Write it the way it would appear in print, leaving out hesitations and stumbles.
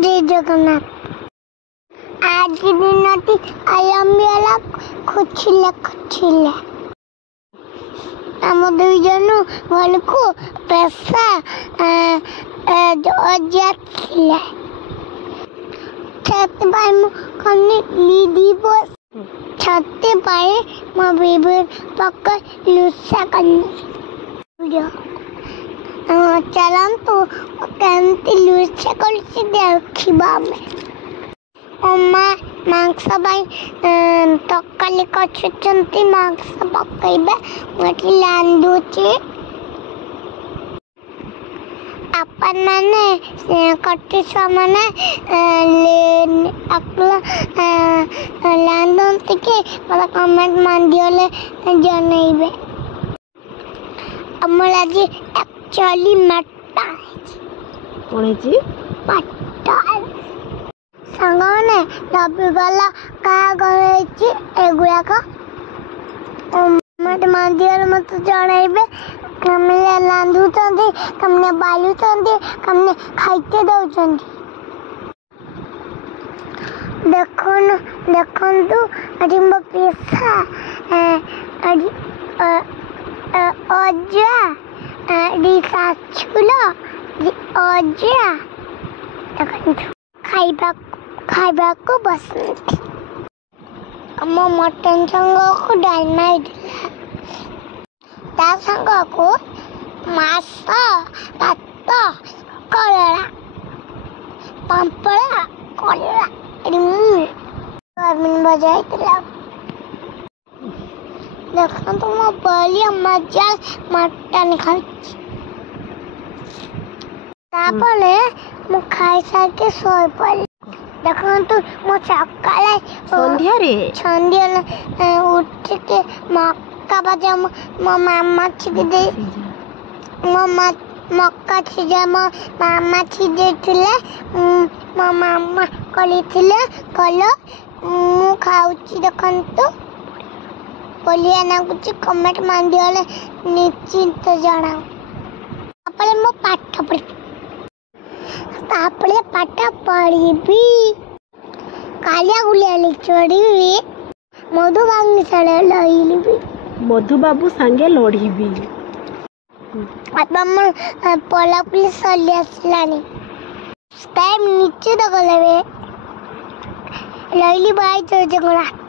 जय जगन्नाथ। आज दिनटी आलम्बिला खुचिले खुचिले आम दुई जन घर को पैसा अजाला छत पाए मुझे लीदी बस छत पाए मो बेबी पक्का लुसा करनी चलतु केमती लुसा कर देखा अम्मा मांस तकाली कर मांस पकईबे मुझे रांधुची अपन मैंने कटी मैंने रांधती कि मतलब कमेंट मांदियोले जनइबे अमर आज एक्चुअली मट्टा सांगने रविगला क्या एगुड़ाक मत मंदिर मत जनइबे कमने रांधुचंदी कमने बालुचंदी कमने खाइते दउचंदी देखन देखंतु अजी मो पैसा अजी अजा दी साचुलो दी अजा देखंतु खाइबा को बसंती अम्मा मटन संग को डालमा दिला ता संग को मास भात कलरा पापड़ा कलरा सोयाबीन बजाई देखो तो मो बलिया मजा मटन खाई मु खाई सारे सोई पड़ी देखो तो मो सकाले संध्या उठ के मक्का बजा मो मामा छिड़ी दे मो मक्का छिजा मो मामा छिजे थिले मो मामा कली थिले कलो मु खाउची देखंतु बोलिया ना कुछ कमेंट मान दियोले निश्चिंत जणाओ आपले मो पाठ पढ़ी तापले पाठ पढ़ीबी कालिया गुलिया चढ़ी मधुबाबू साले लईली मधुबाबू संगे लड़ीबी पला पुलिस चली आसलानी टाइम नीचे दगले लईली बाई जगन्नाथ।